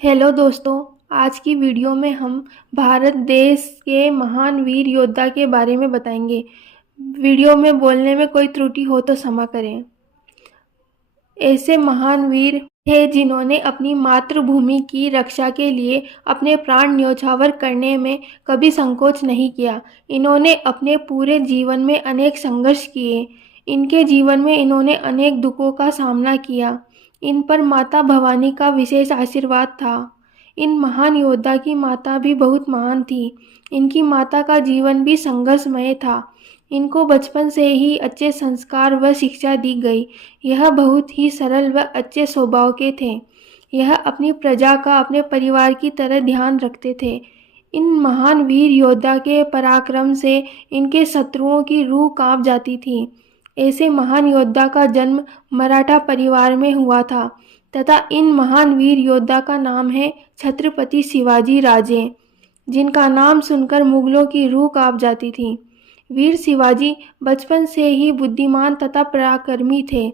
Hello दोस्तों। आज की वीडियो में हम भारत देश के महान वीर योद्धा के बारे में बताएंगे। वीडियो में बोलने में कोई त्रुटि हो तो क्षमा करें। ऐसे महान वीर थे जिन्होंने अपनी मातृभूमि की रक्षा के लिए अपने प्राण न्यौछावर करने में कभी संकोच नहीं किया। इन्होंने अपने पूरे जीवन में अनेक संघर्ष किए। इनके जीवन में इन्होंने अनेक दुखों का सामना किया। इन पर माता भवानी का विशेष आशीर्वाद था। इन महान योद्धा की माता भी बहुत महान थी। इनकी माता का जीवन भी संघर्षमय था। इनको बचपन से ही अच्छे संस्कार व शिक्षा दी गई। यह बहुत ही सरल व अच्छे स्वभाव के थे। यह अपनी प्रजा का अपने परिवार की तरह ध्यान रखते थे। इन महान वीर योद्धा के पराक्रम से इनके शत्रुओं की रूह कांप जाती थी। ऐसे महान योद्धा का जन्म मराठा परिवार में हुआ था तथा इन महान वीर योद्धा का नाम है छत्रपति शिवाजी राजे, जिनका नाम सुनकर मुगलों की रूह कांप जाती थी। वीर शिवाजी बचपन से ही बुद्धिमान तथा पराक्रमी थे।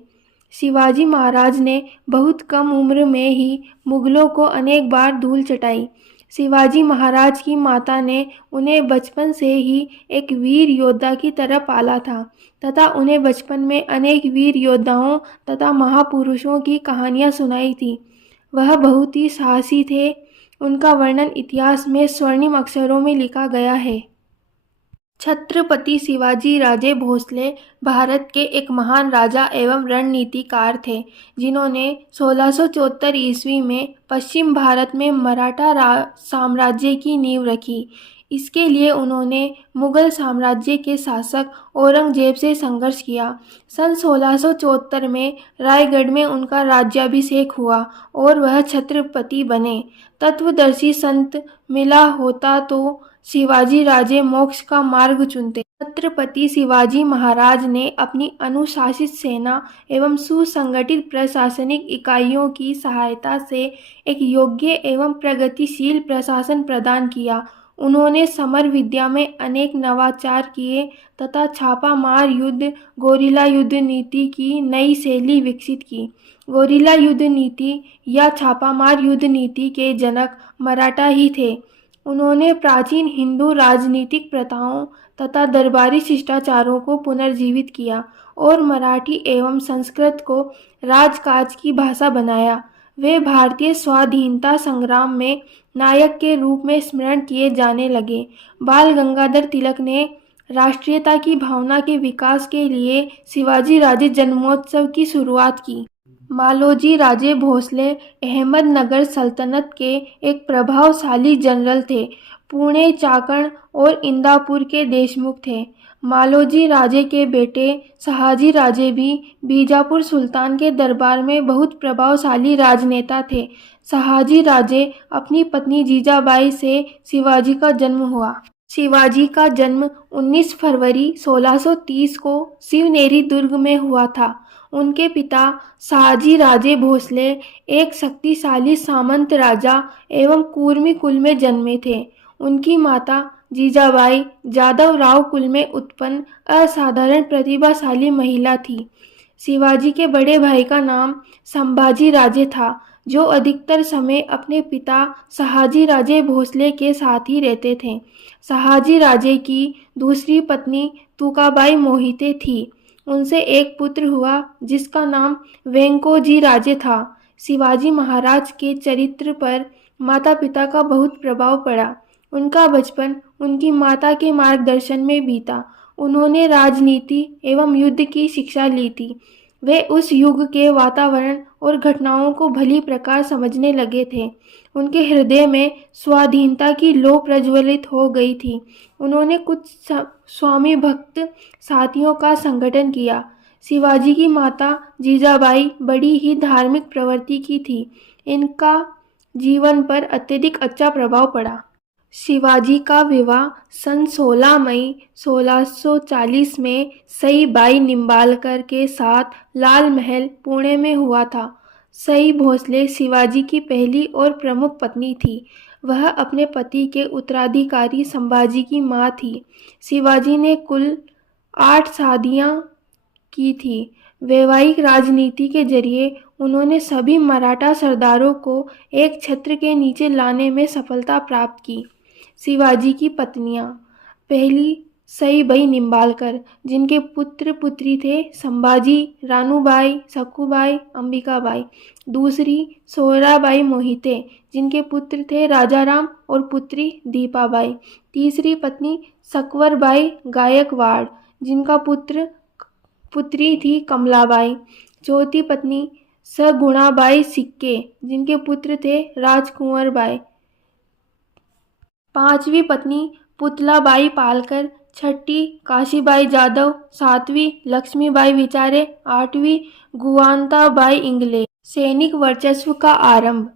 शिवाजी महाराज ने बहुत कम उम्र में ही मुगलों को अनेक बार धूल चटाई। शिवाजी महाराज की माता ने उन्हें बचपन से ही एक वीर योद्धा की तरह पाला था तथा उन्हें बचपन में अनेक वीर योद्धाओं तथा महापुरुषों की कहानियाँ सुनाई थी। वह बहुत ही साहसी थे। उनका वर्णन इतिहास में स्वर्णिम अक्षरों में लिखा गया है। छत्रपति शिवाजी राजे भोसले भारत के एक महान राजा एवं रणनीतिकार थे, जिन्होंने 1674 ईस्वी में पश्चिम भारत में मराठा साम्राज्य की नींव रखी। इसके लिए उन्होंने मुगल साम्राज्य के शासक औरंगजेब से संघर्ष किया। सन 1674 में रायगढ़ में उनका राज्याभिषेक हुआ और वह छत्रपति बने। तत्वदर्शी संत मिला होता तो शिवाजी राजे मोक्ष का मार्ग चुनते। छत्रपति शिवाजी महाराज ने अपनी अनुशासित सेना एवं सुसंगठित प्रशासनिक इकाइयों की सहायता से एक योग्य एवं प्रगतिशील प्रशासन प्रदान किया। उन्होंने समर विद्या में अनेक नवाचार किए तथा छापामार युद्ध गोरिल्ला युद्ध नीति की नई शैली विकसित की। गोरिल्ला युद्ध नीति या छापामार युद्ध नीति के जनक मराठा ही थे। उन्होंने प्राचीन हिंदू राजनीतिक प्रथाओं तथा दरबारी शिष्टाचारों को पुनर्जीवित किया और मराठी एवं संस्कृत को राजकाज की भाषा बनाया। वे भारतीय स्वाधीनता संग्राम में नायक के रूप में स्मरण किए जाने लगे। बाल गंगाधर तिलक ने राष्ट्रीयता की भावना के विकास के लिए शिवाजी राजे जन्मोत्सव की शुरुआत की। मालोजी राजे भोसले अहमदनगर सल्तनत के एक प्रभावशाली जनरल थे। पुणे, चाकण और इंदापुर के देशमुख थे। मालोजी राजे के बेटे शहाजी राजे भी बीजापुर सुल्तान के दरबार में बहुत प्रभावशाली राजनेता थे। शहाजी राजे अपनी पत्नी जीजाबाई से शिवाजी का जन्म हुआ। शिवाजी का जन्म 19 फरवरी 1630 को शिवनेरी दुर्ग में हुआ था। उनके पिता शहाजी राजे भोसले एक शक्तिशाली सामंत राजा एवं कुर्मी कुल में जन्मे थे। उनकी माता जीजाबाई जादव राव कुल में उत्पन्न असाधारण प्रतिभाशाली महिला थी। शिवाजी के बड़े भाई का नाम संभाजी राजे था, जो अधिकतर समय अपने पिता शहाजी राजे भोसले के साथ ही रहते थे। शहाजी राजे की दूसरी पत्नी तुकाबाई मोहिते थी। उनसे एक पुत्र हुआ जिसका नाम वेंकोजी राजे था। शिवाजी महाराज के चरित्र पर माता पिता का बहुत प्रभाव पड़ा। उनका बचपन उनकी माता के मार्गदर्शन में बीता। उन्होंने राजनीति एवं युद्ध की शिक्षा ली थी। वे उस युग के वातावरण और घटनाओं को भली प्रकार समझने लगे थे। उनके हृदय में स्वाधीनता की लौ प्रज्वलित हो गई थी। उन्होंने कुछ स्वामी भक्त साथियों का संगठन किया। शिवाजी की माता जीजाबाई बड़ी ही धार्मिक प्रवृत्ति की थी। इनका जीवन पर अत्यधिक अच्छा प्रभाव पड़ा। शिवाजी का विवाह सन 16 मई 1640 में सईबाई निंबालकर के साथ लाल महल पुणे में हुआ था। सई भोसले शिवाजी की पहली और प्रमुख पत्नी थी। वह अपने पति के उत्तराधिकारी संभाजी की मां थी। शिवाजी ने कुल 8 शादियां की थी। वैवाहिक राजनीति के जरिए उन्होंने सभी मराठा सरदारों को एक छत्र के नीचे लाने में सफलता प्राप्त की। शिवाजी की पत्नियां: पहली, सईबाई निंबाळकर, जिनके पुत्र पुत्री थे संभाजी, रानूबाई, सखूबाई, अंबिकाबाई। दूसरी, सोयराबाई मोहिते, जिनके पुत्र थे राजाराम और पुत्री दीपाबाई। तीसरी पत्नी सकवरबाई गायकवाड़, जिनका पुत्री थी कमलाबाई। चौथी पत्नी सगुणाबाई सिक्के, जिनके पुत्र थे राजकुंवर बाई। पांचवी पत्नी पुतलाबाई पालकर। छठी काशीबाई जाधव। सातवीं लक्ष्मीबाई विचारे। आठवीं गुवांताबाई इंगले। सैनिक वर्चस्व का आरंभ।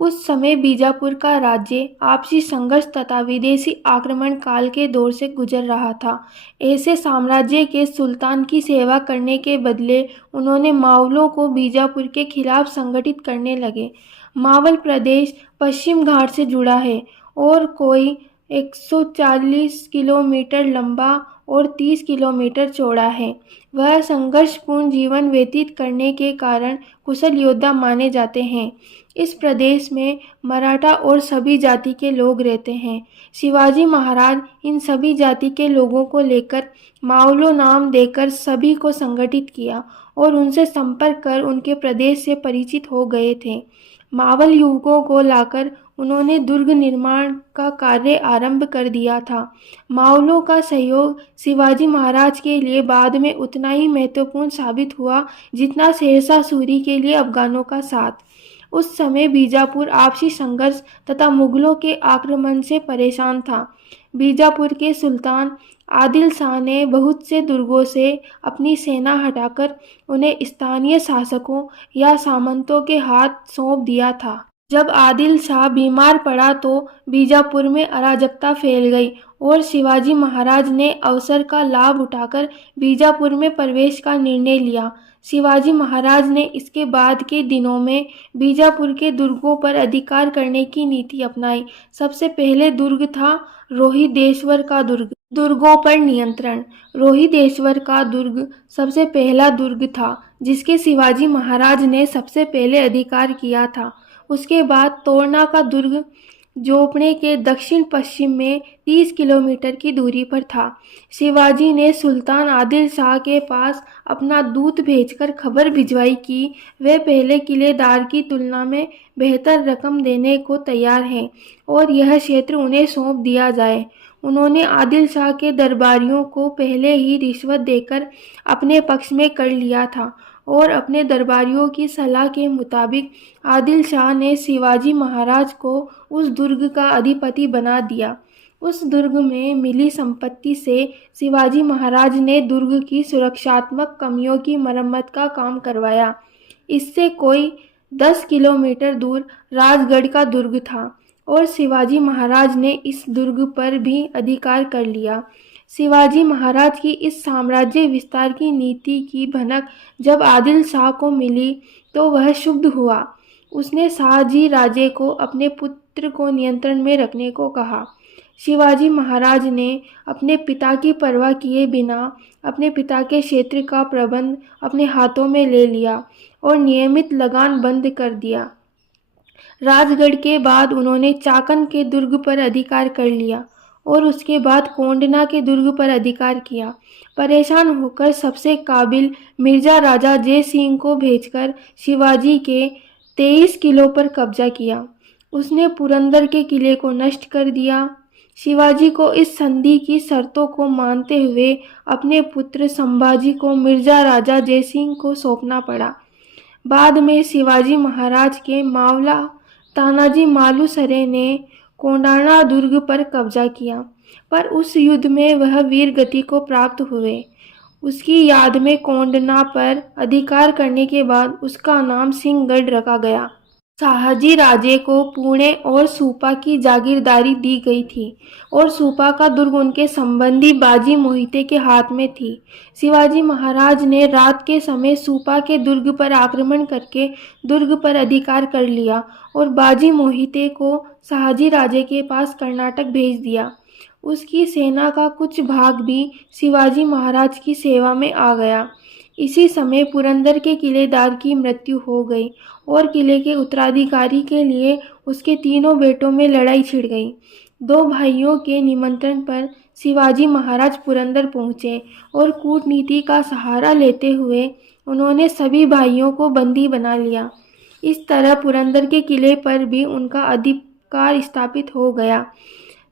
उस समय बीजापुर का राज्य आपसी संघर्ष तथा विदेशी आक्रमण काल के दौर से गुजर रहा था। ऐसे साम्राज्य के सुल्तान की सेवा करने के बदले उन्होंने मावलों को बीजापुर के खिलाफ संगठित करने लगे। मावल प्रदेश पश्चिम घाट से जुड़ा है और कोई 140 किलोमीटर लंबा और 30 किलोमीटर चौड़ा है। वह संघर्षपूर्ण जीवन व्यतीत करने के कारण कुशल योद्धा माने जाते हैं। इस प्रदेश में मराठा और सभी जाति के लोग रहते हैं। शिवाजी महाराज इन सभी जाति के लोगों को लेकर मावलो नाम देकर सभी को संगठित किया और उनसे संपर्क कर उनके प्रदेश से परिचित हो गए थे। मावल युवकों को लाकर उन्होंने दुर्ग निर्माण का कार्य आरंभ कर दिया था। मावलों का सहयोग शिवाजी महाराज के लिए बाद में उतना ही महत्वपूर्ण साबित हुआ जितना शेरशाह सूरी के लिए अफगानों का साथ। उस समय बीजापुर आपसी संघर्ष तथा मुगलों के आक्रमण से परेशान था। बीजापुर के सुल्तान आदिल शाह ने बहुत से दुर्गों से अपनी सेना हटाकर उन्हें स्थानीय शासकों या सामंतों के हाथ सौंप दिया था। जब आदिल शाह बीमार पड़ा तो बीजापुर में अराजकता फैल गई और शिवाजी महाराज ने अवसर का लाभ उठाकर बीजापुर में प्रवेश का निर्णय लिया। शिवाजी महाराज ने इसके बाद के दिनों में बीजापुर के दुर्गों पर अधिकार करने की नीति अपनाई। सबसे पहले दुर्ग था रोहिदेश्वर का दुर्ग। दुर्गों पर नियंत्रण। रोहिदेश्वर का दुर्ग सबसे पहला दुर्ग था जिसके शिवाजी महाराज ने सबसे पहले अधिकार किया था। उसके बाद तोरना का दुर्ग जोपड़े के दक्षिण पश्चिम में 30 किलोमीटर की दूरी पर था। शिवाजी ने सुल्तान आदिल शाह के पास अपना दूत भेजकर खबर भिजवाई कि वे पहले किलेदार की तुलना में बेहतर रकम देने को तैयार हैं और यह क्षेत्र उन्हें सौंप दिया जाए। उन्होंने आदिल शाह के दरबारियों को पहले ही रिश्वत देकर अपने पक्ष में कर लिया था और अपने दरबारियों की सलाह के मुताबिक आदिल शाह ने शिवाजी महाराज को उस दुर्ग का अधिपति बना दिया। उस दुर्ग में मिली संपत्ति से शिवाजी महाराज ने दुर्ग की सुरक्षात्मक कमियों की मरम्मत का काम करवाया। इससे कोई 10 किलोमीटर दूर राजगढ़ का दुर्ग था और शिवाजी महाराज ने इस दुर्ग पर भी अधिकार कर लिया। शिवाजी महाराज की इस साम्राज्य विस्तार की नीति की भनक जब आदिल शाह को मिली तो वह क्षुब्ध हुआ। उसने शाहजी राजे को अपने पुत्र को नियंत्रण में रखने को कहा। शिवाजी महाराज ने अपने पिता की परवाह किए बिना अपने पिता के क्षेत्र का प्रबंध अपने हाथों में ले लिया और नियमित लगान बंद कर दिया। राजगढ़ के बाद उन्होंने चाकन के दुर्ग पर अधिकार कर लिया और उसके बाद कोंडना के दुर्ग पर अधिकार किया। परेशान होकर सबसे काबिल मिर्जा राजा जय सिंह को भेजकर शिवाजी के 23 किलों पर कब्जा किया। उसने पुरंदर के किले को नष्ट कर दिया। शिवाजी को इस संधि की शर्तों को मानते हुए अपने पुत्र संभाजी को मिर्जा राजा जय सिंह को सौंपना पड़ा। बाद में शिवाजी महाराज के मावला तानाजी मालुसरे ने कोंडाना दुर्ग पर कब्जा किया, पर उस युद्ध में वह वीर गति को प्राप्त हुए। उसकी याद में कोंडना पर अधिकार करने के बाद उसका नाम सिंहगढ़ रखा गया। शाहजी राजे को पुणे और सूपा की जागीरदारी दी गई थी और सूपा का दुर्ग उनके संबंधी बाजी मोहिते के हाथ में थी। शिवाजी महाराज ने रात के समय सूपा के दुर्ग पर आक्रमण करके दुर्ग पर अधिकार कर लिया और बाजी मोहिते को शाहजी राजे के पास कर्नाटक भेज दिया। उसकी सेना का कुछ भाग भी शिवाजी महाराज की सेवा में आ गया। इसी समय पुरंदर के किलेदार की मृत्यु हो गई और किले के उत्तराधिकारी के लिए उसके तीनों बेटों में लड़ाई छिड़ गई। दो भाइयों के निमंत्रण पर शिवाजी महाराज पुरंदर पहुंचे और कूटनीति का सहारा लेते हुए उन्होंने सभी भाइयों को बंदी बना लिया। इस तरह पुरंदर के किले पर भी उनका अधिकार स्थापित हो गया।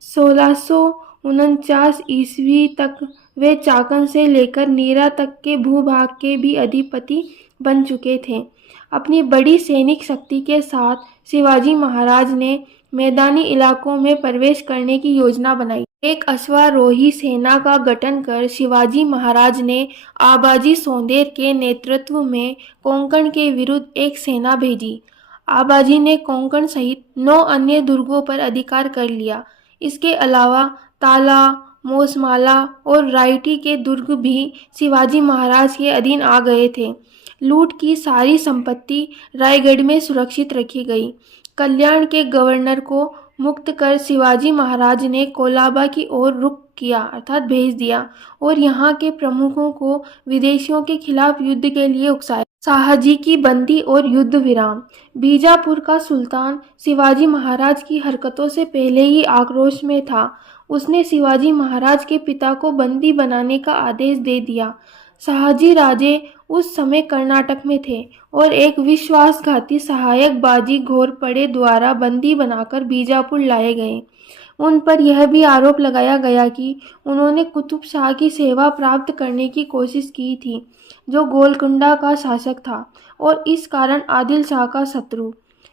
1649 ईस्वी तक वे चाकन से लेकर नीरा तक के भूभाग के भी अधिपति बन चुके थे। अपनी बड़ी सैनिक शक्ति के साथ शिवाजी महाराज ने मैदानी इलाकों में प्रवेश करने की योजना बनाई। एक अश्वारोही सेना का गठन कर शिवाजी महाराज ने आबाजी सोंदेर के नेतृत्व में कोंकण के विरुद्ध एक सेना भेजी। आबाजी ने कोंकण सहित 9 अन्य दुर्गों पर अधिकार कर लिया। इसके अलावा ताला, मोसमाला और रायटी के दुर्ग भी शिवाजी महाराज के अधीन आ गए थे। लूट की सारी संपत्ति रायगढ़ में सुरक्षित रखी गई। कल्याण के गवर्नर को मुक्त कर शिवाजी महाराज ने कोलाबा की ओर रुख किया अर्थात भेज दिया और यहाँ के प्रमुखों को विदेशियों के खिलाफ युद्ध के लिए उकसाया। शाहजी की बंदी और युद्ध विराम। बीजापुर का सुल्तान शिवाजी महाराज की हरकतों से पहले ही आक्रोश में था। उसने शिवाजी महाराज के पिता को बंदी बनाने का आदेश दे दिया। शाहजी राजे उस समय कर्नाटक में थे और एक विश्वासघाती सहायक बाजी घोरपड़े द्वारा बंदी बनाकर बीजापुर लाए गए। उन पर यह भी आरोप लगाया गया कि उन्होंने कुतुब शाह की सेवा प्राप्त करने की कोशिश की थी, जो गोलकुंडा का शासक था और इस कारण आदिल शाह का शत्रु।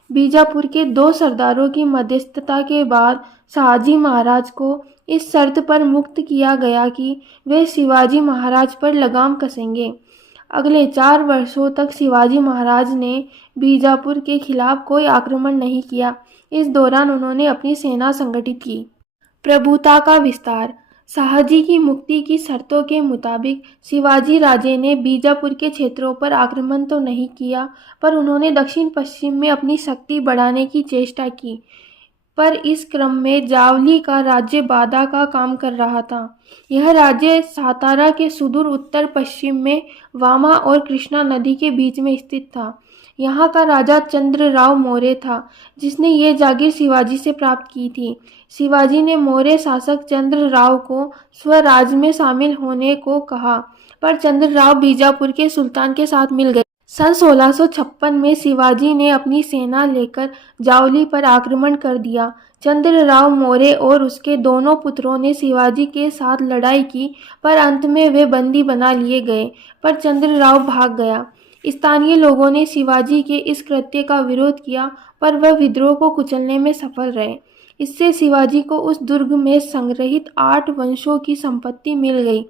बीजापुर के 2 सरदारों की मध्यस्थता के बाद शाहजी महाराज को इस शर्त पर मुक्त किया गया कि वे शिवाजी महाराज पर लगाम कसेंगे। अगले 4 वर्षों तक शिवाजी महाराज ने बीजापुर के खिलाफ कोई आक्रमण नहीं किया। इस दौरान उन्होंने अपनी सेना संगठित की। प्रभुता का विस्तार। शाहजी की मुक्ति की शर्तों के मुताबिक शिवाजी राजे ने बीजापुर के क्षेत्रों पर आक्रमण तो नहीं किया, पर उन्होंने दक्षिण पश्चिम में अपनी शक्ति बढ़ाने की चेष्टा की। पर इस क्रम में जावली का राज्य बाधा का काम कर रहा था। यह राज्य सातारा के सुदूर उत्तर पश्चिम में वामा और कृष्णा नदी के बीच में स्थित था। यहाँ का राजा चंद्रराव मौर्य था, जिसने ये जागीर शिवाजी से प्राप्त की थी। शिवाजी ने मौर्य शासक चंद्रराव को स्वराज में शामिल होने को कहा, पर चंद्रराव बीजापुर के सुल्तान के साथ मिल गए। सन 1656 में शिवाजी ने अपनी सेना लेकर जावली पर आक्रमण कर दिया। चंद्रराव मौर्य और उसके दोनों पुत्रों ने शिवाजी के साथ लड़ाई की, पर अंत में वे बंदी बना लिए गए, पर चंद्रराव भाग गया। स्थानीय लोगों ने शिवाजी के इस कृत्य का विरोध किया, पर वह विद्रोह को कुचलने में सफल रहे। इससे शिवाजी को उस दुर्ग में संग्रहित 8 वंशों की संपत्ति मिल गई।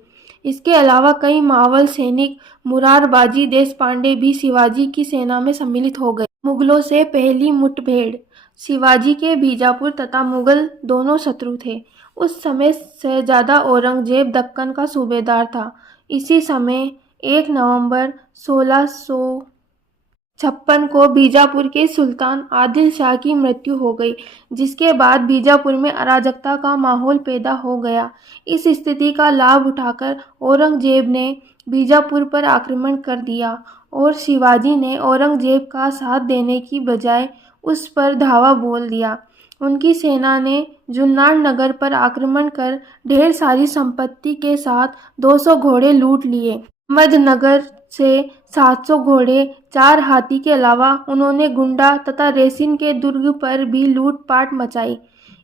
इसके अलावा कई मावल सैनिक मुरारबाजी देशपांडे भी शिवाजी की सेना में सम्मिलित हो गए। मुगलों से पहली मुठभेड़। शिवाजी के बीजापुर तथा मुगल दोनों शत्रु थे। उस समय शहजादा औरंगजेब दक्कन का सूबेदार था। इसी समय 1 नवंबर 1656 को बीजापुर के सुल्तान आदिल शाह की मृत्यु हो गई, जिसके बाद बीजापुर में अराजकता का माहौल पैदा हो गया। इस स्थिति का लाभ उठाकर औरंगजेब ने बीजापुर पर आक्रमण कर दिया और शिवाजी ने औरंगजेब का साथ देने की बजाय उस पर धावा बोल दिया। उनकी सेना ने जुन्नर नगर पर आक्रमण कर ढेर सारी संपत्ति के साथ 200 घोड़े लूट लिए। अहमदनगर से 700 घोड़े, 4 हाथी के अलावा उन्होंने गुंडा तथा रेसिन के दुर्ग पर भी लूटपाट मचाई।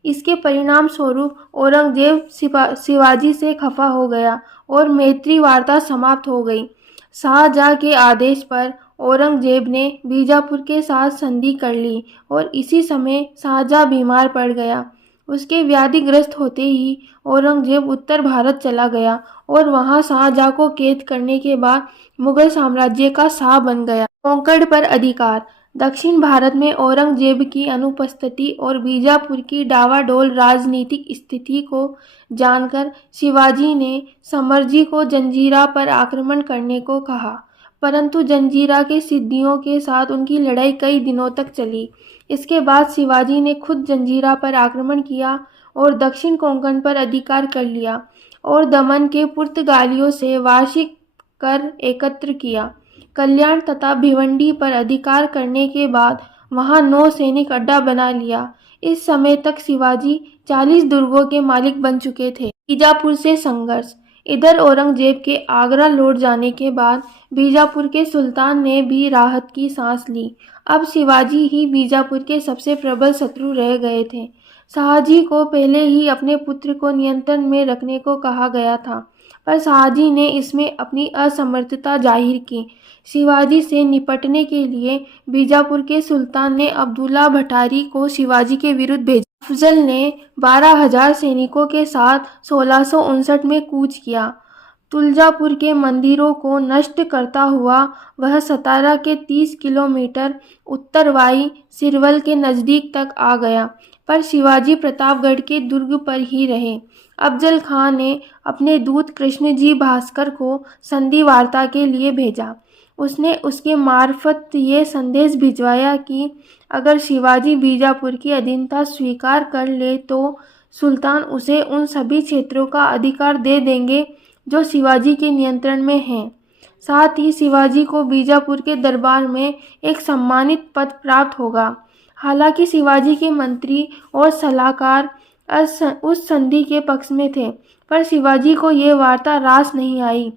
इसके परिणाम स्वरूप औरंगजेब शिवाजी से खफा हो गया और मैत्री वार्ता समाप्त हो गई। शाहजहां के आदेश पर औरंगजेब ने बीजापुर के साथ संधि कर ली और इसी समय शाहजहां बीमार पड़ गया। उसके व्याधिग्रस्त होते ही औरंगजेब उत्तर भारत चला गया और वहां शाहजहां को कैद करने के बाद मुगल साम्राज्य का शाह बन गया। कोंकण पर अधिकार। दक्षिण भारत में औरंगजेब की अनुपस्थिति और बीजापुर की डावाडोल राजनीतिक स्थिति को जानकर शिवाजी ने समरजी को जंजीरा पर आक्रमण करने को कहा, परंतु जंजीरा के सिद्दियों के साथ उनकी लड़ाई कई दिनों तक चली। इसके बाद शिवाजी ने खुद जंजीरा पर आक्रमण किया और दक्षिण कोंकण पर अधिकार कर लिया और दमन के पुर्तगालियों से वार्षिक कर एकत्र किया। कल्याण तथा भिवंडी पर अधिकार करने के बाद वहां नौसैनिक अड्डा बना लिया। इस समय तक शिवाजी 40 दुर्गों के मालिक बन चुके थे। बीजापुर से संघर्ष। इधर औरंगजेब के आगरा लौट जाने के बाद बीजापुर के सुल्तान ने भी राहत की सांस ली। अब शिवाजी ही बीजापुर के सबसे प्रबल शत्रु रह गए थे। शाहजी को पहले ही अपने पुत्र को नियंत्रण में रखने को कहा गया था, पर शाहजी ने इसमें अपनी असमर्थता जाहिर की। शिवाजी से निपटने के लिए बीजापुर के सुल्तान ने अब्दुल्ला भटारी को शिवाजी के विरुद्ध भेजा। अफजल ने 12,000 सैनिकों के साथ 1659 में कूच किया। तुलजापुर के मंदिरों को नष्ट करता हुआ वह सतारा के 30 किलोमीटर उत्तरवाई सिरवल के नज़दीक तक आ गया, पर शिवाजी प्रतापगढ़ के दुर्ग पर ही रहे। अफजल खां ने अपने दूत कृष्णजी भास्कर को संधि वार्ता के लिए भेजा। उसने उसके मार्फत ये संदेश भिजवाया कि अगर शिवाजी बीजापुर की अधीनता स्वीकार कर ले तो सुल्तान उसे उन सभी क्षेत्रों का अधिकार दे देंगे जो शिवाजी के नियंत्रण में हैं। साथ ही शिवाजी को बीजापुर के दरबार में एक सम्मानित पद प्राप्त होगा। हालांकि शिवाजी के मंत्री और सलाहकार उस संधि के पक्ष में थे, पर शिवाजी को ये वार्ता रास नहीं आई।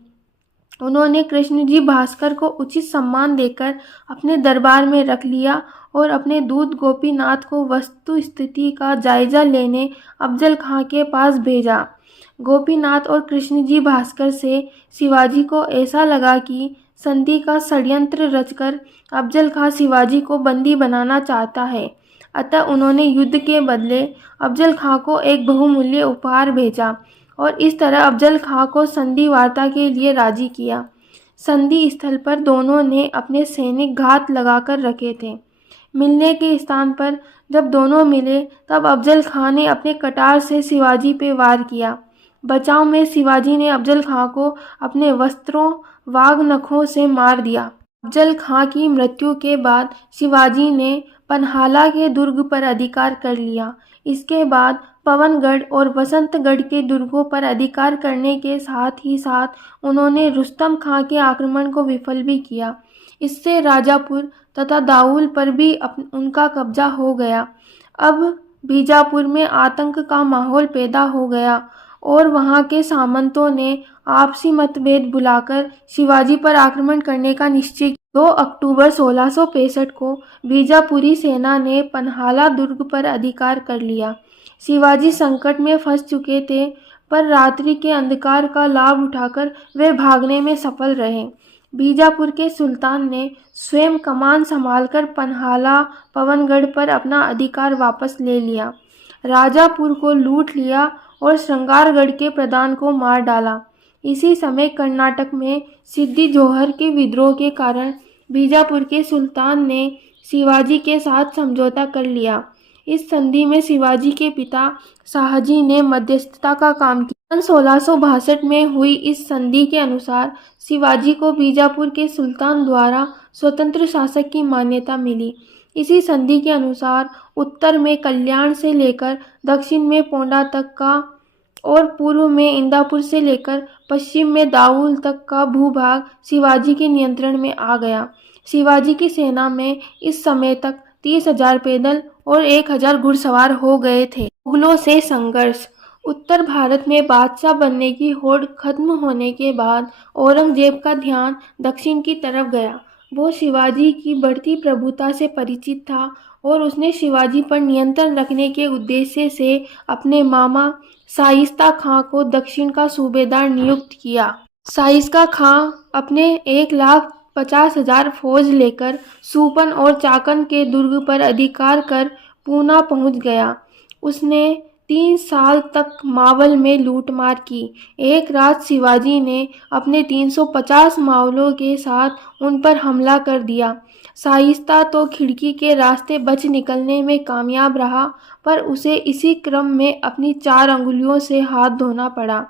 उन्होंने कृष्णजी भास्कर को उचित सम्मान देकर अपने दरबार में रख लिया और अपने दूत गोपीनाथ को वस्तु स्थिति का जायजा लेने अफजल खां के पास भेजा। गोपीनाथ और कृष्णजी भास्कर से शिवाजी को ऐसा लगा कि संधि का षड्यंत्र रचकर अफजल खां शिवाजी को बंदी बनाना चाहता है, अतः उन्होंने युद्ध के बदले अफजल खां को एक बहुमूल्य उपहार भेजा और इस तरह अफजल खां को संधि वार्ता के लिए राजी किया। संधि स्थल पर दोनों ने अपने सैनिक घात लगाकर रखे थे। मिलने के स्थान पर जब दोनों मिले तब अफजल खां ने अपने कटार से शिवाजी पे वार किया। बचाव में शिवाजी ने अफजल खां को अपने वस्त्रों वाघ नखों से मार दिया। अफजल खां की मृत्यु के बाद शिवाजी ने पन्हाला के दुर्ग पर अधिकार कर लिया। इसके बाद पवनगढ़ और बसंतगढ़ के दुर्गों पर अधिकार करने के साथ ही साथ उन्होंने रुस्तम खां के आक्रमण को विफल भी किया। इससे राजापुर तथा दाऊल पर भी उनका कब्जा हो गया। अब बीजापुर में आतंक का माहौल पैदा हो गया और वहां के सामंतों ने आपसी मतभेद बुलाकर शिवाजी पर आक्रमण करने का निश्चय किया। 2 अक्टूबर 1665 को बीजापुरी सेना ने पन्हाला दुर्ग पर अधिकार कर लिया। शिवाजी संकट में फंस चुके थे, पर रात्रि के अंधकार का लाभ उठाकर वे भागने में सफल रहे। बीजापुर के सुल्तान ने स्वयं कमान संभालकर पन्हाला पवनगढ़ पर अपना अधिकार वापस ले लिया, राजापुर को लूट लिया और श्रृंगारगढ़ के प्रधान को मार डाला। इसी समय कर्नाटक में सिद्दी जोहर के विद्रोह के कारण बीजापुर के सुल्तान ने शिवाजी के साथ समझौता कर लिया। इस संधि में शिवाजी के पिता शाहजी ने मध्यस्थता का काम किया। 1662 में हुई इस संधि के अनुसार शिवाजी को बीजापुर के सुल्तान द्वारा स्वतंत्र शासक की मान्यता मिली। इसी संधि के अनुसार उत्तर में कल्याण से लेकर दक्षिण में पोंडा तक का और पूर्व में इंदापुर से लेकर पश्चिम में दाऊल तक का भूभाग शिवाजी के नियंत्रण में आ गया। शिवाजी की सेना में इस समय तक 30,000 पैदल और 1,000 घुड़सवार हो गए थे। मुगलों से संघर्ष। उत्तर भारत में बादशाह बनने की होड़ खत्म होने के बाद औरंगजेब का ध्यान दक्षिण की तरफ गया। वो शिवाजी की बढ़ती प्रभुता से परिचित था और उसने शिवाजी पर नियंत्रण रखने के उद्देश्य से अपने मामा शाइस्ता खां को दक्षिण का सूबेदार नियुक्त किया। शाइस्ता खां अपने 1,50,000 फौज लेकर सूपन और चाकन के दुर्ग पर अधिकार कर पूना पहुंच गया। उसने 3 साल तक मावल में लूटमार की। एक रात शिवाजी ने अपने 350 मावलों के साथ उन पर हमला कर दिया। शाइस्ता तो खिड़की के रास्ते बच निकलने में कामयाब रहा, पर उसे इसी क्रम में अपनी 4 अंगुलियों से हाथ धोना पड़ा।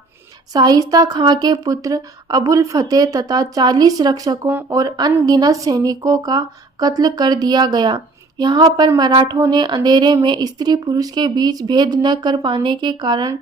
शाइस्ता खां के पुत्र अबुल फतेह तथा 40 रक्षकों और अनगिनत सैनिकों का कत्ल कर दिया गया। यहाँ पर मराठों ने अंधेरे में स्त्री पुरुष के बीच भेद न कर पाने के कारण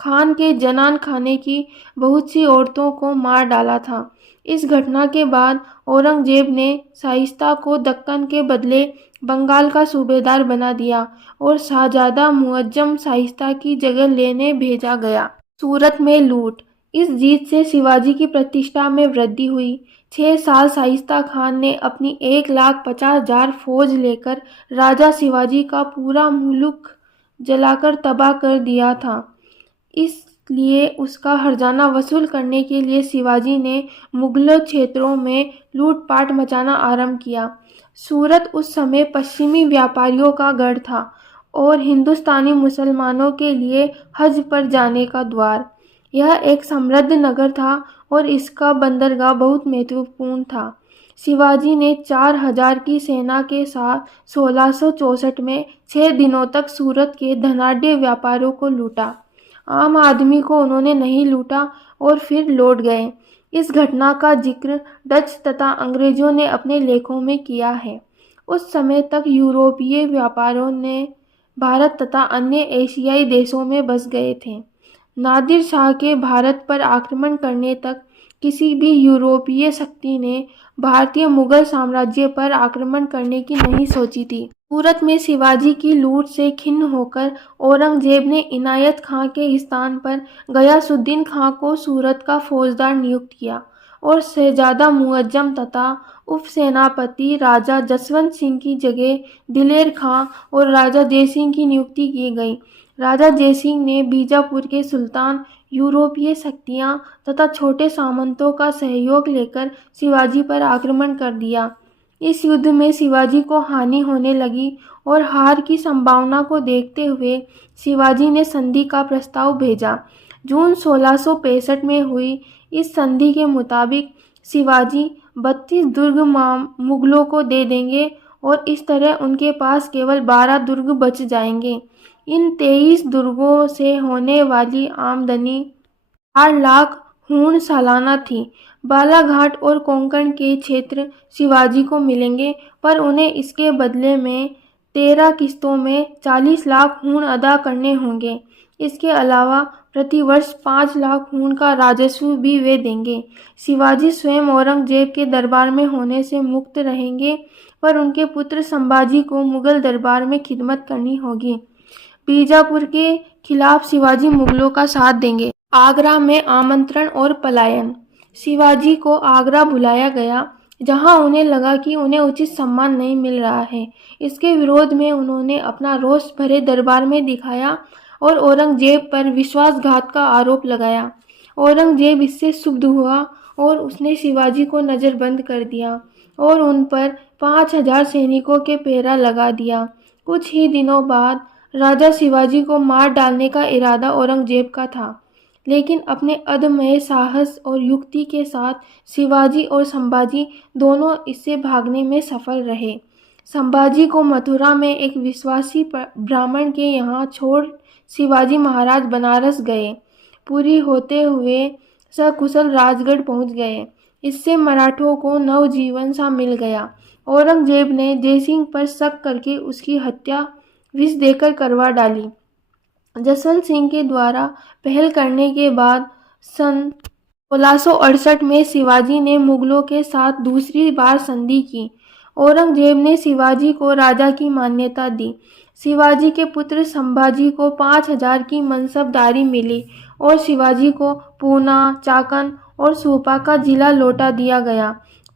खान के जनान खाने की बहुत सी औरतों को मार डाला था। इस घटना के बाद औरंगजेब ने शाइस्ता को दक्कन के बदले बंगाल का सूबेदार बना दिया और शाहजादा मुअज्जम शाइस्ता की जगह लेने भेजा गया। सूरत में लूट। इस जीत से शिवाजी की प्रतिष्ठा में वृद्धि हुई। 6 साल शाइस्ता खान ने अपनी 1,50,000 फौज लेकर राजा शिवाजी का पूरा मुल्क जलाकर तबाह कर दिया था। इसलिए उसका हर्जाना वसूल करने के लिए शिवाजी ने मुगल क्षेत्रों में लूटपाट मचाना आरंभ किया। सूरत उस समय पश्चिमी व्यापारियों का गढ़ था और हिंदुस्तानी मुसलमानों के लिए हज पर जाने का द्वार। यह एक समृद्ध नगर था और इसका बंदरगाह बहुत महत्वपूर्ण था। शिवाजी ने 4,000 की सेना के साथ 1664 में 6 दिनों तक सूरत के धनाढ्य व्यापारियों को लूटा। आम आदमी को उन्होंने नहीं लूटा और फिर लौट गए। इस घटना का जिक्र डच तथा अंग्रेजों ने अपने लेखों में किया है। उस समय तक यूरोपीय व्यापारियों ने भारत तथा अन्य एशियाई देशों में बस गए थे। नादिर शाह के भारत पर आक्रमण करने तक किसी भी यूरोपीय शक्ति ने भारतीय मुगल साम्राज्य पर आक्रमण करने की नहीं सोची थी। सूरत में शिवाजी की लूट से खिन्न होकर औरंगजेब ने इनायत खां के स्थान पर गयासुद्दीन खां को सूरत का फौजदार नियुक्त किया और शहजादा मुअज्जम तथा उपसेनापति राजा जसवंत सिंह की जगह दिलेर खां और राजा जयसिंह की नियुक्ति की गई। राजा जयसिंह ने बीजापुर के सुल्तान, यूरोपीय शक्तियाँ तथा छोटे सामंतों का सहयोग लेकर शिवाजी पर आक्रमण कर दिया। इस युद्ध में शिवाजी को हानि होने लगी और हार की संभावना को देखते हुए शिवाजी ने संधि का प्रस्ताव भेजा। जून 1665 में हुई इस संधि के मुताबिक शिवाजी 32 दुर्ग मुगलों को दे देंगे और इस तरह उनके पास केवल 12 दुर्ग बच जाएंगे। इन 23 दुर्गों से होने वाली आमदनी 4 लाख हूण सालाना थी। बालाघाट और कोंकण के क्षेत्र शिवाजी को मिलेंगे, पर उन्हें इसके बदले में 13 किस्तों में 40 लाख हूण अदा करने होंगे। इसके अलावा प्रतिवर्ष 5 लाख हूण का राजस्व भी वे देंगे। शिवाजी स्वयं औरंगजेब के दरबार में होने से मुक्त रहेंगे, पर उनके पुत्र संभाजी को मुगल दरबार में खिदमत करनी होगी। बीजापुर के खिलाफ शिवाजी मुगलों का साथ देंगे। आगरा में आमंत्रण और पलायन। शिवाजी को आगरा बुलाया गया, जहां उन्हें लगा कि उन्हें उचित सम्मान नहीं मिल रहा है। इसके विरोध में उन्होंने अपना रोष भरे दरबार में दिखाया और औरंगजेब पर विश्वासघात का आरोप लगाया। औरंगजेब इससे क्षुब्ध हुआ और उसने शिवाजी को नज़रबंद कर दिया और उन पर 5,000 सैनिकों के पहरा लगा दिया। कुछ ही दिनों बाद राजा शिवाजी को मार डालने का इरादा औरंगजेब का था, लेकिन अपने अदम्य साहस और युक्ति के साथ शिवाजी और संभाजी दोनों इससे भागने में सफल रहे। संभाजी को मथुरा में एक विश्वासी ब्राह्मण के यहाँ छोड़ शिवाजी महाराज बनारस गए। पूरी होते हुए सकुशल राजगढ़ पहुँच गए। इससे मराठों को नवजीवन सा मिल गया। औरंगजेब ने जयसिंह पर शक करके उसकी हत्या विष देकर करवा डाली। जसवंत सिंह के द्वारा पहल करने के बाद सन 1668 में शिवाजी ने मुगलों के साथ दूसरी बार संधि की। औरंगजेब ने शिवाजी को राजा की मान्यता दी। शिवाजी के पुत्र संभाजी को 5,000 की मनसबदारी मिली और शिवाजी को पूना, चाकन और सूपा का जिला लौटा दिया गया,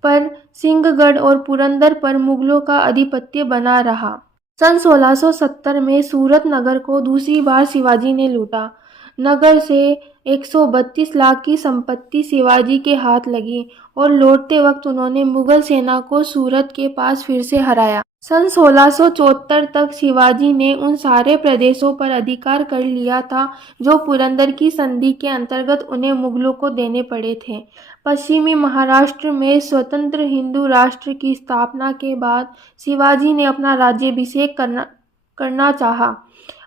पर सिंहगढ़ और पुरंदर पर मुगलों का आधिपत्य बना रहा। सन 1670 में सूरत नगर को दूसरी बार शिवाजी ने लूटा। नगर से 132 लाख की संपत्ति शिवाजी के हाथ लगी और लौटते वक्त उन्होंने मुगल सेना को सूरत के पास फिर से हराया। सन 1674 तक शिवाजी ने उन सारे प्रदेशों पर अधिकार कर लिया था जो पुरंदर की संधि के अंतर्गत उन्हें मुगलों को देने पड़े थे। पश्चिमी महाराष्ट्र में स्वतंत्र हिंदू राष्ट्र की स्थापना के बाद शिवाजी ने अपना राज्याभिषेक करना चाहा,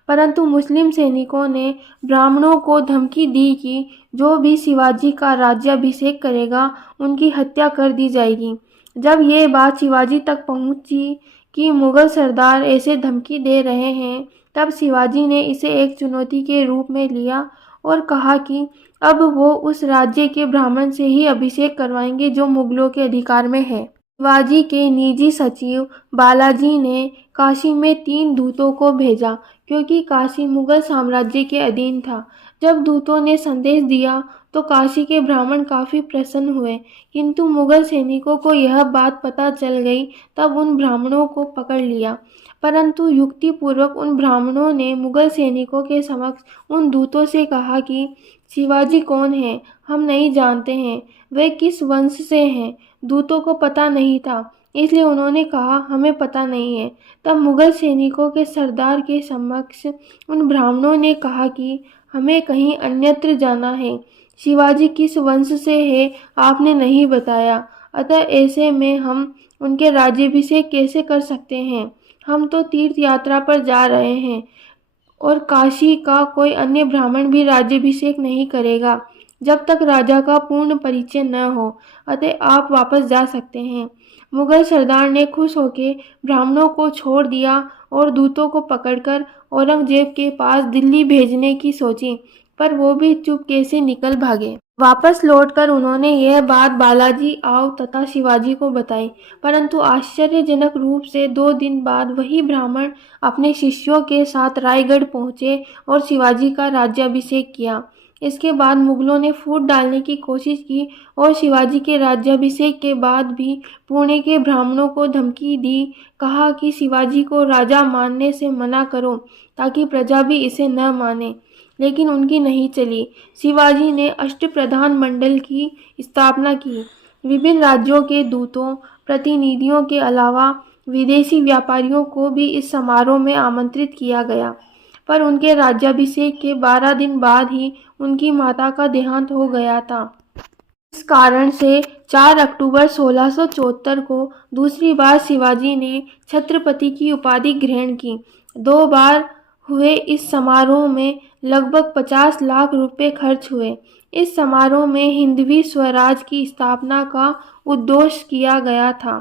परंतु मुस्लिम सैनिकों ने ब्राह्मणों को धमकी दी कि जो भी शिवाजी का राज्याभिषेक करेगा उनकी हत्या कर दी जाएगी। जब ये बात शिवाजी तक पहुंची कि मुगल सरदार ऐसे धमकी दे रहे हैं, तब शिवाजी ने इसे एक चुनौती के रूप में लिया और कहा कि अब वो उस राज्य के ब्राह्मण से ही अभिषेक करवाएंगे जो मुगलों के अधिकार में है। शिवाजी के निजी सचिव बालाजी ने काशी में 3 दूतों को भेजा, क्योंकि काशी मुगल साम्राज्य के अधीन था। जब दूतों ने संदेश दिया तो काशी के ब्राह्मण काफ़ी प्रसन्न हुए, किंतु मुगल सैनिकों को यह बात पता चल गई तब उन ब्राह्मणों को पकड़ लिया। परंतु युक्तिपूर्वक उन ब्राह्मणों ने मुगल सैनिकों के समक्ष उन दूतों से कहा कि शिवाजी कौन है, हम नहीं जानते हैं, वे किस वंश से हैं। दूतों को पता नहीं था, इसलिए उन्होंने कहा हमें पता नहीं है। तब मुगल सैनिकों के सरदार के समक्ष उन ब्राह्मणों ने कहा कि हमें कहीं अन्यत्र जाना है, शिवाजी किस वंश से है आपने नहीं बताया, अतः ऐसे में हम उनके राज्याभिषेक कैसे कर सकते हैं। हम तो तीर्थ यात्रा पर जा रहे हैं और काशी का कोई अन्य ब्राह्मण भी राज्याभिषेक नहीं करेगा जब तक राजा का पूर्ण परिचय न हो, अतः आप वापस जा सकते हैं। मुगल सरदार ने खुश होकर ब्राह्मणों को छोड़ दिया और दूतों को पकड़कर औरंगजेब के पास दिल्ली भेजने की सोची, पर वो भी चुपके से निकल भागे। वापस लौटकर उन्होंने यह बात बालाजी आओ तथा शिवाजी को बताई, परंतु आश्चर्यजनक रूप से 2 दिन बाद वही ब्राह्मण अपने शिष्यों के साथ रायगढ़ पहुंचे और शिवाजी का राज्याभिषेक किया। इसके बाद मुगलों ने फूट डालने की कोशिश की और शिवाजी के राज्याभिषेक के बाद भी पुणे के ब्राह्मणों को धमकी दी, कहा कि शिवाजी को राजा मानने से मना करो ताकि प्रजा भी इसे न माने, लेकिन उनकी नहीं चली। शिवाजी ने अष्टप्रधान मंडल की स्थापना की। विभिन्न राज्यों के दूतों, प्रतिनिधियों के अलावा विदेशी व्यापारियों को भी इस समारोह में आमंत्रित किया गया, पर उनके राज्याभिषेक के 12 दिन बाद ही उनकी माता का देहांत हो गया था। इस कारण से 4 अक्टूबर 1674 को दूसरी बार शिवाजी ने छत्रपति की उपाधि ग्रहण की। 2 बार हुए इस समारोह में लगभग 50 लाख रुपए खर्च हुए। इस समारोह में हिंदवी स्वराज की स्थापना का उद्घोष किया गया था।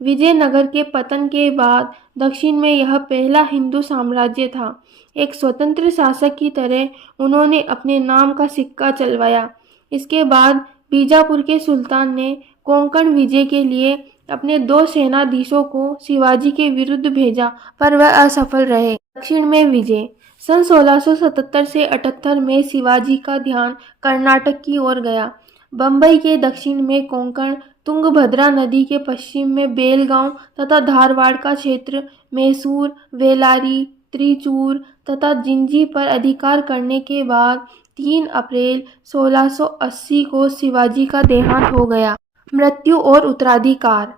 विजयनगर के पतन के बाद दक्षिण में यह पहला हिंदू साम्राज्य था। एक स्वतंत्र शासक की तरह उन्होंने अपने नाम का सिक्का चलवाया। इसके बाद बीजापुर के सुल्तान ने कोंकण विजय के लिए अपने 2 सेनाधीशों को शिवाजी के विरुद्ध भेजा, पर वह असफल रहे। दक्षिण में विजय। सन 1677 से 78 में शिवाजी का ध्यान कर्नाटक की ओर गया। बम्बई के दक्षिण में कोंकण, तुंगभद्रा नदी के पश्चिम में बेलगांव तथा धारवाड़ का क्षेत्र, मैसूर, वेलारी, त्रिचूर तथा जिंजी पर अधिकार करने के बाद 3 अप्रैल 1680 को शिवाजी का देहांत हो गया। मृत्यु और उत्तराधिकार।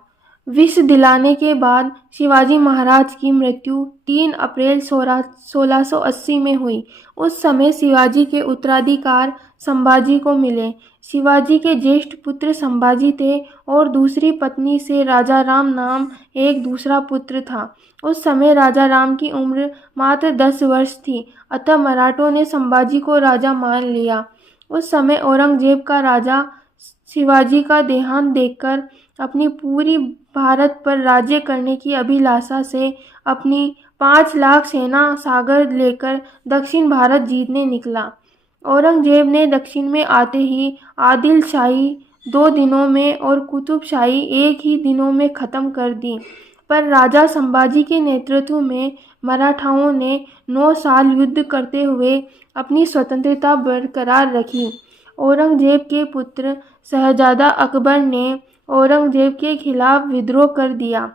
विष दिलाने के बाद शिवाजी महाराज की मृत्यु 3 अप्रैल 1680 में हुई। उस समय शिवाजी के उत्तराधिकार संभाजी को मिले। शिवाजी के ज्येष्ठ पुत्र संभाजी थे और दूसरी पत्नी से राजा राम नाम एक दूसरा पुत्र था। उस समय राजा राम की उम्र मात्र 10 वर्ष थी, अतः मराठों ने संभाजी को राजा मान लिया। उस समय औरंगजेब का राजा शिवाजी का देहांत देखकर अपनी पूरी भारत पर राज्य करने की अभिलाषा से अपनी 5 लाख सेना सागर लेकर दक्षिण भारत जीतने निकला। औरंगजेब ने दक्षिण में आते ही आदिल शाही 2 दिनों में और कुतुब शाही 1 ही दिनों में ख़त्म कर दी, पर राजा संभाजी के नेतृत्व में मराठाओं ने 9 साल युद्ध करते हुए अपनी स्वतंत्रता बरकरार रखी। औरंगजेब के पुत्र शहजादा अकबर ने औरंगजेब के खिलाफ विद्रोह कर दिया।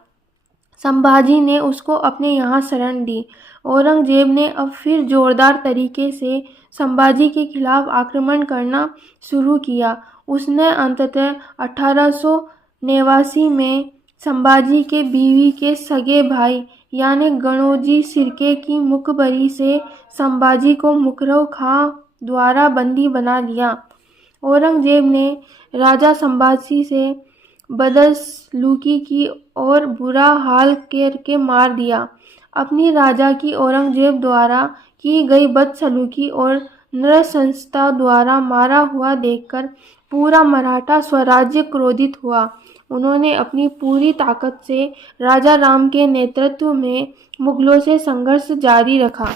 संभाजी ने उसको अपने यहाँ शरण दी। औरंगजेब ने अब फिर जोरदार तरीके से संभाजी के खिलाफ आक्रमण करना शुरू किया। उसने अंततः 1889 में संभाजी के बीवी के सगे भाई यानी गणोजी शिर्के की मुखबरी से संभाजी को मुकरव खां द्वारा बंदी बना लिया। औरंगजेब ने राजा संभाजी से बदसलूकी की और बुरा हाल करके मार दिया। अपनी राजा की औरंगजेब द्वारा की गई बदसलूकी और नृशंसता द्वारा मारा हुआ देखकर पूरा मराठा स्वराज्य क्रोधित हुआ। उन्होंने अपनी पूरी ताकत से राजा राम के नेतृत्व में मुगलों से संघर्ष जारी रखा।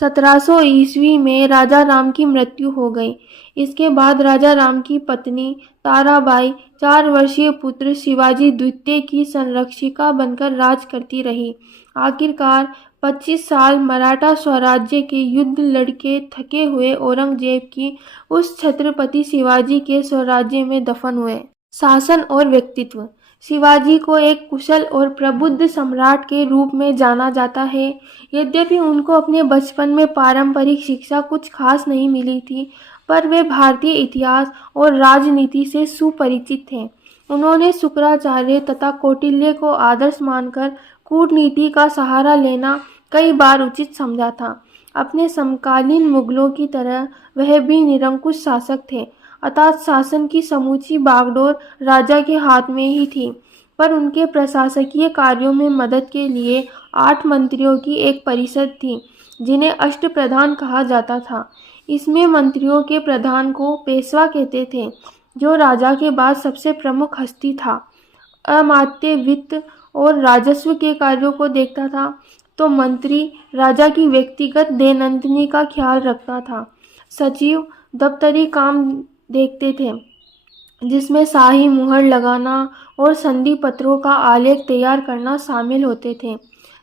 1700 ईस्वी में राजा राम की मृत्यु हो गई। इसके बाद राजा राम की पत्नी ताराबाई 4 वर्षीय पुत्र शिवाजी द्वितीय की संरक्षिका बनकर राज करती रही। आखिरकार 25 साल मराठा स्वराज्य के युद्ध लड़के थके हुए औरंगजेब की उस छत्रपति शिवाजी के स्वराज्य में दफन हुए। शासन और व्यक्तित्व। शिवाजी को एक कुशल और प्रबुद्ध सम्राट के रूप में जाना जाता है। यद्यपि उनको अपने बचपन में पारंपरिक शिक्षा कुछ खास नहीं मिली थी, पर वे भारतीय इतिहास और राजनीति से सुपरिचित थे। उन्होंने शुक्राचार्य तथा कौटिल्य को आदर्श मानकर कूटनीति का सहारा लेना कई बार उचित समझा था। अपने समकालीन मुगलों की तरह वह भी निरंकुश शासक थे, अर्थात शासन की समूची बागडोर राजा के हाथ में ही थी। पर उनके प्रशासकीय कार्यों में मदद के लिए 8 मंत्रियों की एक परिषद थी, जिन्हें अष्टप्रधान कहा जाता था। इसमें मंत्रियों के प्रधान को पेशवा कहते थे, जो राजा के बाद सबसे प्रमुख हस्ती था। अमात्य वित्त और राजस्व के कार्यों को देखता था, तो मंत्री राजा की व्यक्तिगत दैनंदिनी का ख्याल रखता था। सचिव दफ्तरी काम देखते थे, जिसमें शाही मुहर लगाना और संधि पत्रों का आलेख तैयार करना शामिल होते थे।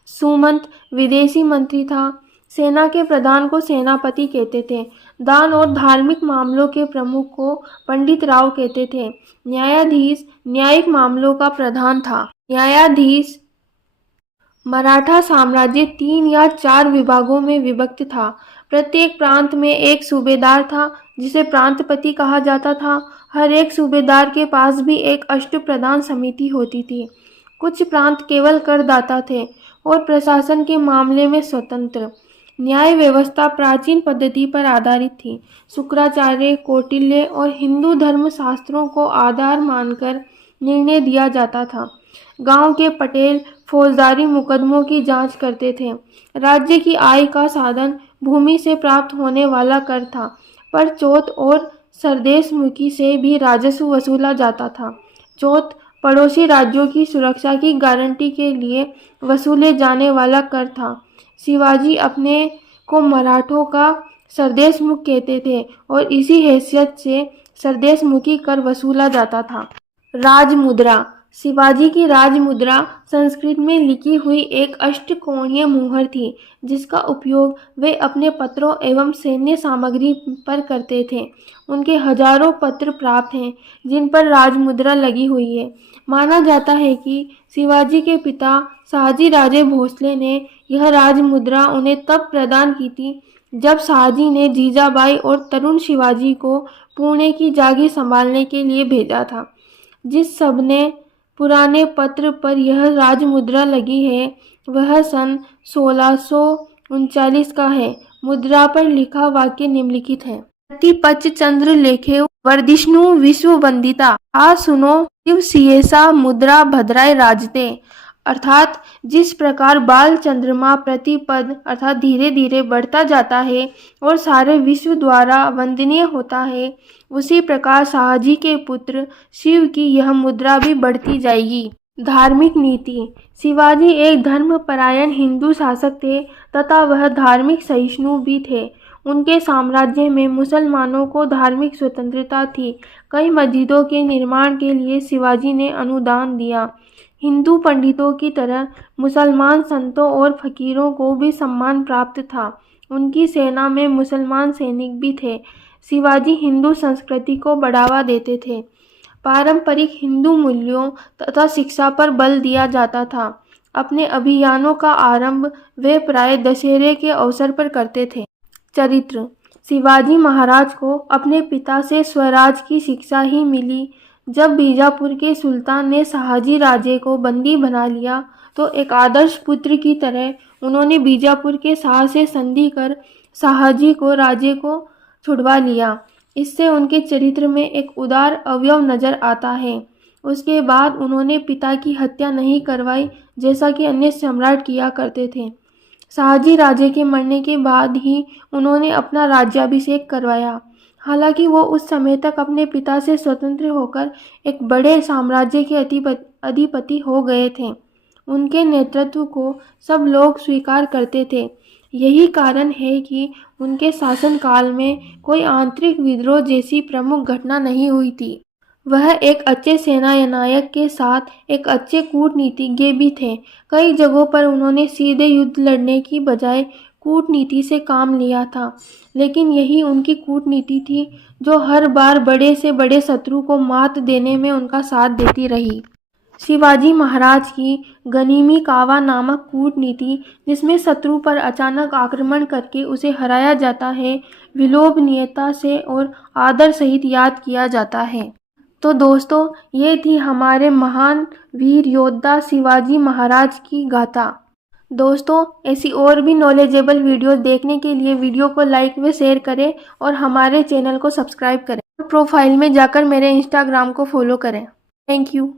सुमंत विदेशी मंत्री था। सेना के प्रधान को सेनापति कहते थे। दान और धार्मिक मामलों के प्रमुख को पंडित राव कहते थे। न्यायाधीश न्यायिक मामलों का प्रधान था। न्यायाधीश मराठा साम्राज्य 3 या 4 विभागों में विभक्त था। प्रत्येक प्रांत में एक सूबेदार था, जिसे प्रांतपति कहा जाता था। हर एक सूबेदार के पास भी एक अष्टप्रधान समिति होती थी। कुछ प्रांत केवल करदाता थे और प्रशासन के मामले में स्वतंत्र। न्याय व्यवस्था प्राचीन पद्धति पर आधारित थी। शुक्राचार्य, कौटिल्य और हिंदू धर्म शास्त्रों को आधार मानकर निर्णय दिया जाता था। गांव के पटेल फौजदारी मुकदमों की जांच करते थे। राज्य की आय का साधन भूमि से प्राप्त होने वाला कर था, पर चौथ और सरदेशमुखी से भी राजस्व वसूला जाता था। चौथ पड़ोसी राज्यों की सुरक्षा की गारंटी के लिए वसूले जाने वाला कर था। शिवाजी अपने को मराठों का सरदेशमुख कहते थे और इसी हैसियत से सरदेशमुखी कर वसूला जाता था। राजमुद्रा। शिवाजी की राजमुद्रा संस्कृत में लिखी हुई एक अष्टकोणीय मुहर थी, जिसका उपयोग वे अपने पत्रों एवं सैन्य सामग्री पर करते थे। उनके हजारों पत्र प्राप्त हैं, जिन पर राजमुद्रा लगी हुई है। माना जाता है कि शिवाजी के पिता शहाजी राजे भोसले ने यह राजमुद्रा उन्हें तब प्रदान की थी, जब शहाजी ने जीजाबाई और तरुण शिवाजी को पुणे की जागीर संभालने के लिए भेजा था। जिस सबने पुराने पत्र पर यह राजमुद्रा लगी है, वह सन 1639 का है। मुद्रा पर लिखा वाक्य निम्नलिखित है। प्रतिपच चंद्र लेखे वर्धिष्णु विश्व वंदिता, आ सुनो शिव सियेसा मुद्रा भद्राय राजते। अर्थात जिस प्रकार बाल चंद्रमा प्रतिपद अर्थात धीरे धीरे बढ़ता जाता है और सारे विश्व द्वारा वंदनीय होता है, उसी प्रकार शाहजी के पुत्र शिव की यह मुद्रा भी बढ़ती जाएगी। धार्मिक नीति। शिवाजी एक धर्मपरायण हिंदू शासक थे तथा वह धार्मिक सहिष्णु भी थे। उनके साम्राज्य में मुसलमानों को धार्मिक स्वतंत्रता थी। कई मस्जिदों के निर्माण के लिए शिवाजी ने अनुदान दिया। हिंदू पंडितों की तरह मुसलमान संतों और फकीरों को भी सम्मान प्राप्त था। उनकी सेना में मुसलमान सैनिक भी थे। शिवाजी हिंदू संस्कृति को बढ़ावा देते थे। पारंपरिक हिंदू मूल्यों तथा शिक्षा पर बल दिया जाता था। अपने अभियानों का आरंभ वे प्राय दशहरे के अवसर पर करते थे। चरित्र। शिवाजी महाराज को अपने पिता से स्वराज की शिक्षा ही मिली। जब बीजापुर के सुल्तान ने शहाजी राजे को बंदी बना लिया, तो एक आदर्श पुत्र की तरह उन्होंने बीजापुर के शाह से संधि कर शहाजी को राजे को छुड़वा लिया। इससे उनके चरित्र में एक उदार अवयव नजर आता है। उसके बाद उन्होंने पिता की हत्या नहीं करवाई, जैसा कि अन्य सम्राट किया करते थे। शहाजी राजे के मरने के बाद ही उन्होंने अपना राज्याभिषेक करवाया। हालांकि वो उस समय तक अपने पिता से स्वतंत्र होकर एक बड़े साम्राज्य के अधिपति हो गए थे। उनके नेतृत्व को सब लोग स्वीकार करते थे। यही कारण है कि उनके शासनकाल में कोई आंतरिक विद्रोह जैसी प्रमुख घटना नहीं हुई थी। वह एक अच्छे सेनानायक के साथ एक अच्छे कूटनीतिज्ञ भी थे। कई जगहों पर उन्होंने सीधे युद्ध लड़ने की बजाय कूटनीति से काम लिया था, लेकिन यही उनकी कूटनीति थी जो हर बार बड़े से बड़े शत्रु को मात देने में उनका साथ देती रही। शिवाजी महाराज की गनिमी कावा नामक कूटनीति, जिसमें शत्रु पर अचानक आक्रमण करके उसे हराया जाता है, विलोभनीयता से और आदर सहित याद किया जाता है। तो दोस्तों, ये थी हमारे महान वीर योद्धा शिवाजी महाराज की गाथा। दोस्तों, ऐसी और भी नॉलेजेबल वीडियो देखने के लिए वीडियो को लाइक व शेयर करें और हमारे चैनल को सब्सक्राइब करें। प्रोफाइल में जाकर मेरे इंस्टाग्राम को फॉलो करें। Thank you.